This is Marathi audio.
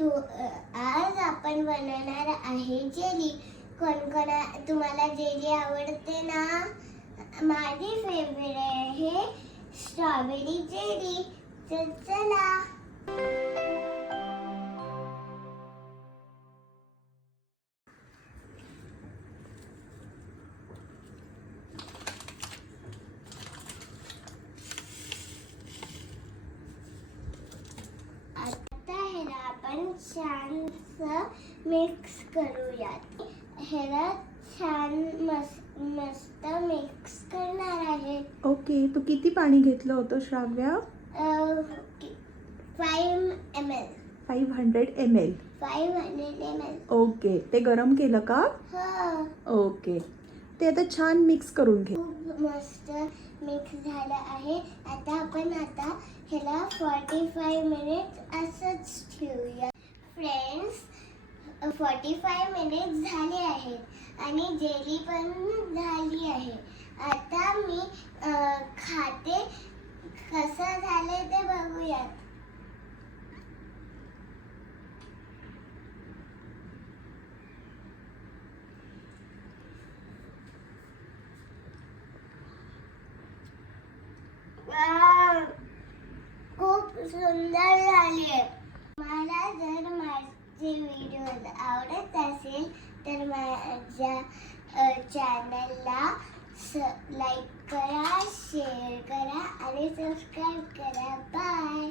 आज आपण बनवणार आहे जेली. तुम्हाला जेली आवडते ना? माझी फेवरेट आहे स्ट्रॉबेरी जेली. तर चला. आपण छान मिक्स करूयात. ह्याला छान मस्त मिक्स करणार आहे. ओके, तू किती पाणी घेतलं होतं श्राव्या? 500 ml. ओके, ते गरम केलं का? ओके, ते आता छान मिक्स करून घे. खूप मस्त मिक्स झालं आहे. आता ह्याला 45 मिनिट असंच ठेवूया. फ्रेंड्स, 45 मिनिट झाले आहेत आणि जेली पण झाली आहे. आता मी खाते, कसं झालंय ते बघूयात. खूप सुंदर झाली. मला जर माझे व्हिडिओ आवडत असेल तर माझ्या चॅनलला लाईक करा, शेअर करा आणि सबस्क्राईब करा. बाय.